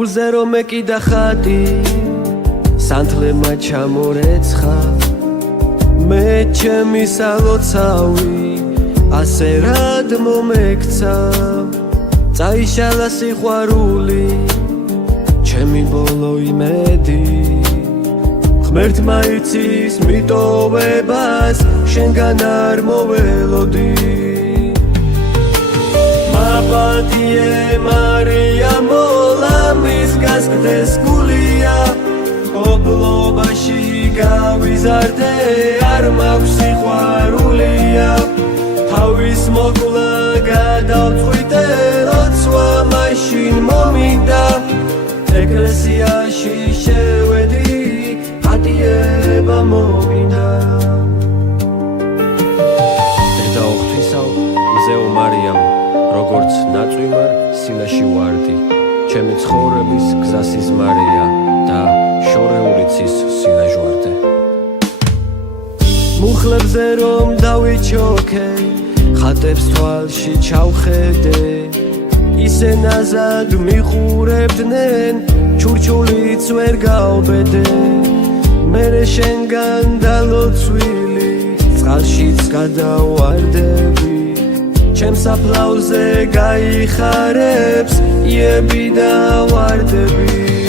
გულზე რომ ეკიდა ხატი სანთლემა ჩამორეცხა მე ჩემი სალოცავი ასე რად მომექცა წაიშალა სიყვარული ჩემი ბოლო იმედი ღმერთმა იცის მიტოვებას შენგან არ მოველოდი მაპატიე მარია მოლამის გასკდეს გულია ობლობაში გავიზარდე არ მაქვს სიყვარულია თავის მოკლა გადავწყვიტე როცა მაშინ მომინდა ეკლესიაში შევედი პატიება მოვიდა დედა ოღთვისავ მზეო მარიამ როგორც ნაწვიმარ სილაში ვარდი ჩემი ცხოვრების გზას იზმარია და შორეულიცის სილაჟვარდე მუხლებზე რომ დავიჩოქე ხატებს თვალში ჩავხედე ისე ნაზად მიყურებდნენ ჩურჩულიც ვერ გავბედე მერე შენგან დალოცვილი წყალშიც გადავარდები ჩემს აფლავზე გაიხარებს იები და ვარდები